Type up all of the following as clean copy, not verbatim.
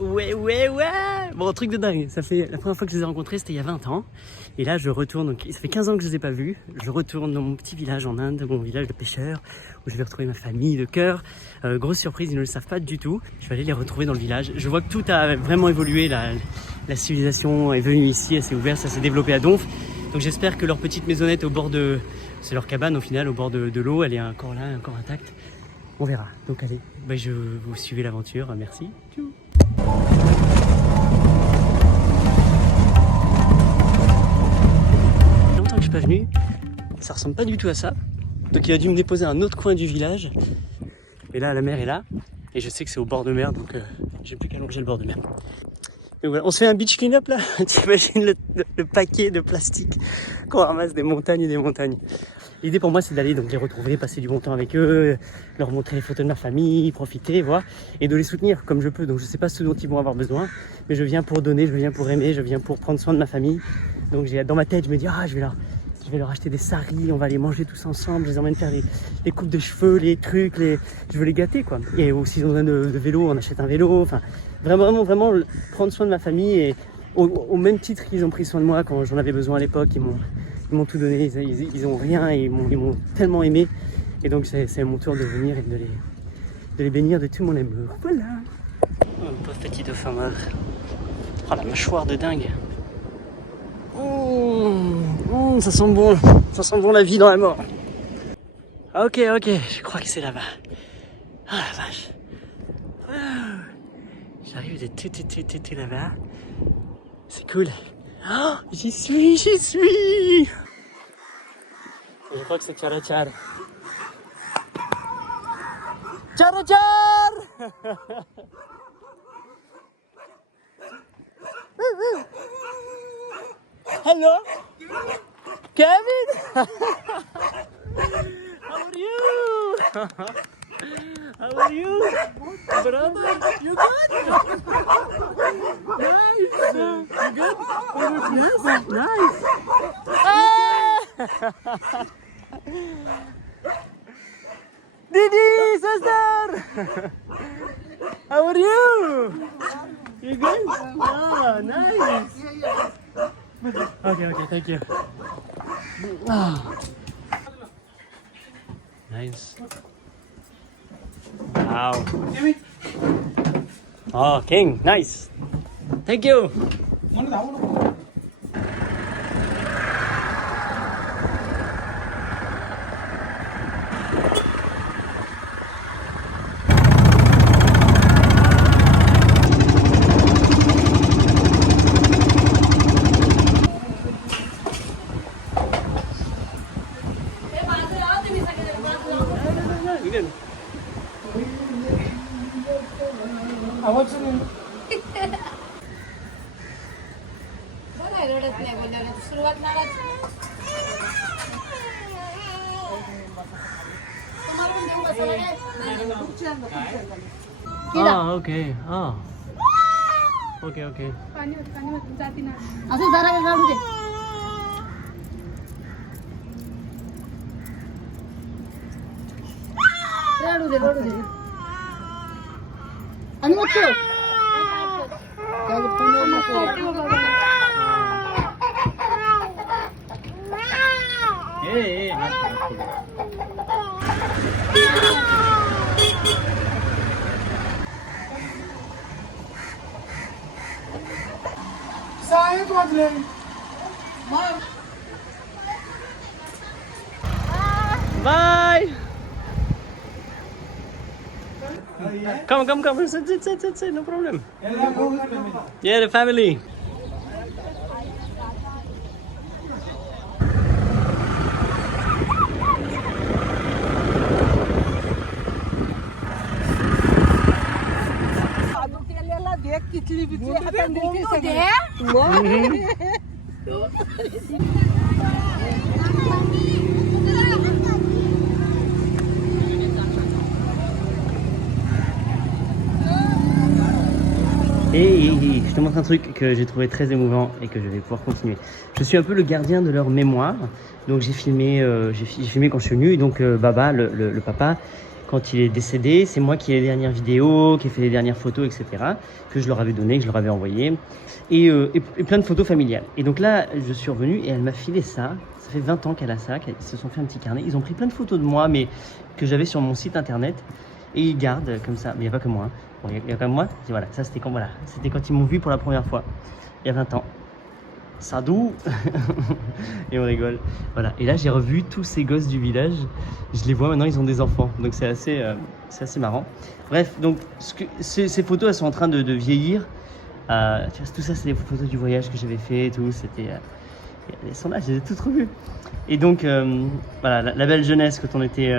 Ouais. Bon, truc de dingue. Ça fait la première fois que je les ai rencontrés, c'était il y a 20 ans. Et là, je retourne. Donc, ça fait 15 ans que je les ai pas vus. Je retourne dans mon petit village en Inde, mon village de pêcheurs, où je vais retrouver ma famille de cœur. Grosse surprise, ils ne le savent pas du tout. Je vais aller les retrouver dans le village. Je vois que tout a vraiment évolué. La civilisation est venue ici, elle s'est ouverte, ça s'est développé à Donf. Donc, j'espère que leur petite maisonnette au bord de... C'est leur cabane au final, au bord de l'eau. Elle est encore là, encore intacte. On verra. Donc, allez, je vous suivez l'aventure. Merci. Tchou. Longtemps que je suis pas venu, ça ressemble pas du tout à ça. Donc il a dû me déposer à un autre coin du village. Et là, la mer est là. Et je sais que c'est au bord de mer, donc j'ai plus qu'à longer le bord de mer. Et voilà, on se fait un beach clean-up là. T'imagines le paquet de plastique qu'on ramasse des montagnes et des montagnes. L'idée pour moi, c'est d'aller donc les retrouver, passer du bon temps avec eux, leur montrer les photos de ma famille, profiter, voir, et de les soutenir comme je peux. Donc je sais pas ce dont ils vont avoir besoin, mais je viens pour donner, je viens pour aimer, je viens pour prendre soin de ma famille. Donc dans ma tête, je me dis je vais leur acheter des saris, on va les manger tous ensemble, je les emmène faire les coupes de cheveux, les trucs, je veux les gâter quoi. Et aussi ils ont besoin de vélo, on achète un vélo, enfin vraiment prendre soin de ma famille et au même titre qu'ils ont pris soin de moi quand j'en avais besoin à l'époque, ils m'ont tout donné, ils ont rien et ils m'ont tellement aimé. Et donc c'est mon tour de venir et de les bénir de tout mon amour. Voilà. Oh, un pauvre petit dauphin mort. Oh la mâchoire de dingue. Ça sent bon. Ça sent bon la vie dans la mort. Ok, je crois que c'est là-bas. Ah la vache. J'arrive de tout là-bas. C'est cool. Oh, j'y suis. Je crois que c'est Char. Hello, Kevin. How are you, brother? You good? Nice. You good? Yes. Nice. Didi, sister. How are you? You good? Oh, nice. Okay, thank you. Nice. Wow. Oh, king, nice. Thank you. Okay. Okay. असं जरा रडू दे. रडू दे. आणि मग ठेव. Hey. Bye. Come. Sit. No problem. Yeah, the family. Et je te montre un truc que j'ai trouvé très émouvant et que je vais pouvoir continuer. Je suis un peu le gardien de leur mémoire. Donc j'ai filmé quand je suis venu. Et donc Baba, le papa, quand il est décédé, c'est moi qui ai les dernières vidéos, qui ai fait les dernières photos, etc. Que je leur avais donné, que je leur avais envoyé. Et plein de photos familiales. Et donc là, je suis revenu et elle m'a filé ça. Ça fait 20 ans qu'elle a ça, qu'ils se sont fait un petit carnet. Ils ont pris plein de photos de moi, mais que j'avais sur mon site internet. Et ils gardent comme ça. Mais il n'y a pas que moi. Hein. Bon, il y a quand même moi. Et voilà, ça c'était quand, voilà. C'était quand ils m'ont vu pour la première fois. Il y a 20 ans. Sadou. Et on rigole. Voilà. Et là, j'ai revu tous ces gosses du village. Je les vois maintenant, ils ont des enfants. Donc c'est assez marrant. Bref, donc ces photos, elles sont en train de vieillir. Tout ça, c'est des photos du voyage que j'avais fait et tout. C'était... elles sont là, je les ai toutes revues. Et donc, voilà, la belle jeunesse quand on était...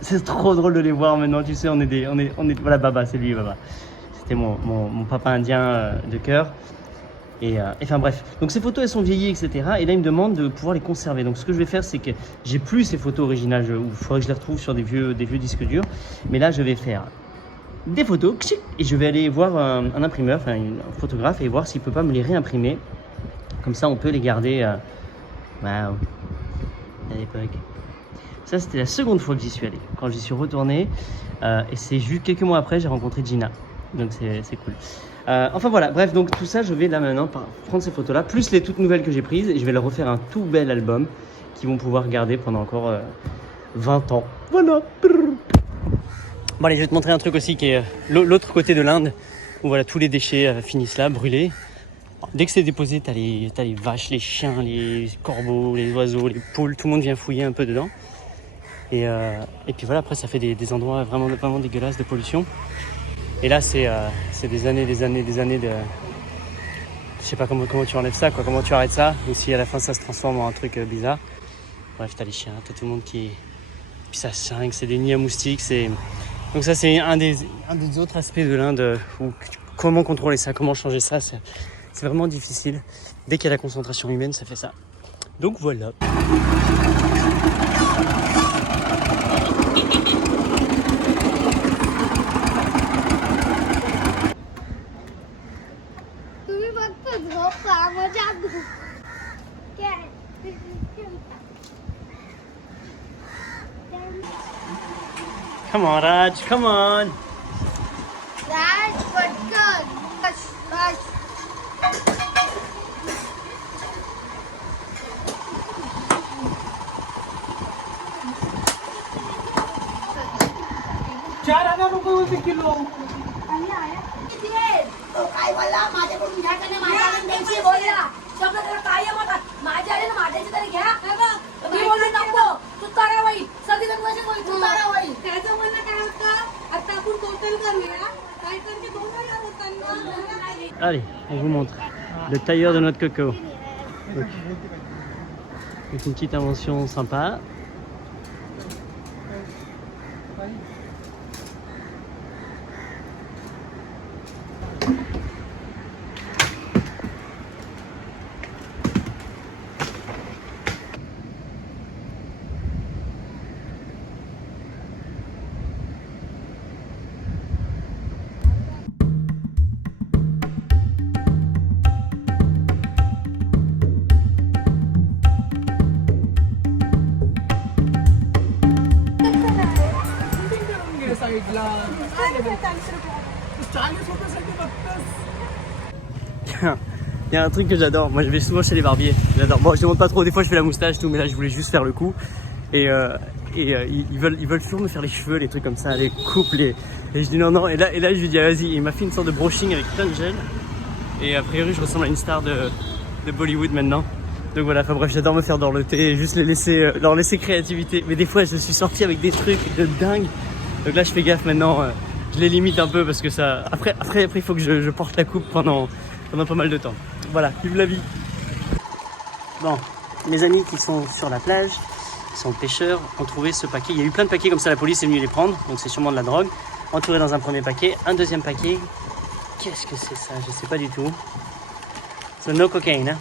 c'est trop drôle de les voir maintenant, tu sais, on est voilà, Baba, c'est lui, Baba. C'était mon papa indien de cœur. Et enfin bref, donc ces photos elles sont vieillies, etc. Et là ils me demandent de pouvoir les conserver. Donc ce que je vais faire, c'est que j'ai plus ces photos originales, il faudrait que je les retrouve sur des vieux disques durs. Mais là je vais faire des photos et je vais aller voir un imprimeur, enfin un photographe, et voir s'il peut pas me les réimprimer. Comme ça on peut les garder à l'époque. Ça c'était la seconde fois que j'y suis allé, quand j'y suis retourné. Et c'est juste quelques mois après j'ai rencontré Gina. Donc c'est cool. Enfin voilà, bref, donc tout ça, je vais là maintenant prendre ces photos-là, plus les toutes nouvelles que j'ai prises, et je vais leur refaire un tout bel album qu'ils vont pouvoir garder pendant encore 20 ans. Voilà. Bon allez, je vais te montrer un truc aussi qui est l'autre côté de l'Inde, où voilà, tous les déchets finissent là, brûlés. Dès que c'est déposé, t'as les vaches, les chiens, les corbeaux, les oiseaux, les poules, tout le monde vient fouiller un peu dedans. Et puis voilà, après ça fait des endroits vraiment dégueulasses de pollution. Et là, c'est des années de... Je sais pas comment tu enlèves ça, quoi, comment tu arrêtes ça, ou si à la fin ça se transforme en un truc bizarre. Bref, t'as les chiens, t'as tout le monde qui... Puis ça chingue, c'est des nids à moustiques, Donc ça, c'est un des autres aspects de l'Inde, où comment contrôler ça, comment changer ça, c'est vraiment difficile. Dès qu'il y a la concentration humaine, ça fait ça. Donc voilà. Come on, Raj, come on. Raj, but good. Raj. ₹4,000 किलो. काय बोलला माझ्याकडून घ्या का नाही माझ्याकडून द्यायची बोलला शब्द त्याला काय मत माझ्या आले ना माझ्याची तरी घ्या मी बोलले नको तू तारा होईल सगळी जण बोल तू तारा होईल त्याचं म्हणणं काय होतं आता आपण टोटल करूया काय करते दोन होताना. Allez, on vous montre le tailleur de notre coco. Donc, avec une petite invention sympa. Il y a un truc que j'adore, moi je vais souvent chez les barbiers, j'adore. Bon, je demande pas trop, des fois je fais la moustache tout, mais là je voulais juste faire le coup. Et ils veulent toujours me faire les cheveux, les trucs comme ça, les coupes, et je dis non. Et là je lui dis vas-y, il m'a fait une sorte de brushing avec plein de gel. Et a priori je ressemble à une star de Bollywood maintenant. Donc voilà, enfin bref, j'adore me faire dorloter et juste leur laisser créativité. Mais des fois je suis sorti avec des trucs de dingue. Donc là je fais gaffe maintenant, je les limite un peu parce que ça. Après il faut que je porte la coupe pendant pas mal de temps. Voilà, vive la vie. Bon, mes amis qui sont sur la plage, qui sont pêcheurs, ont trouvé ce paquet. Il y a eu plein de paquets comme ça, la police est venue les prendre, donc c'est sûrement de la drogue. Entouré dans un premier paquet, un deuxième paquet. Qu'est-ce que c'est ça? Je sais pas du tout. C'est no cocaine, hein?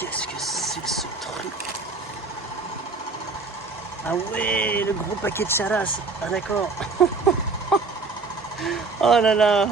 Qu'est-ce que c'est que ce truc? Ah ouais, le gros paquet de charas. Ah d'accord. Oh là là.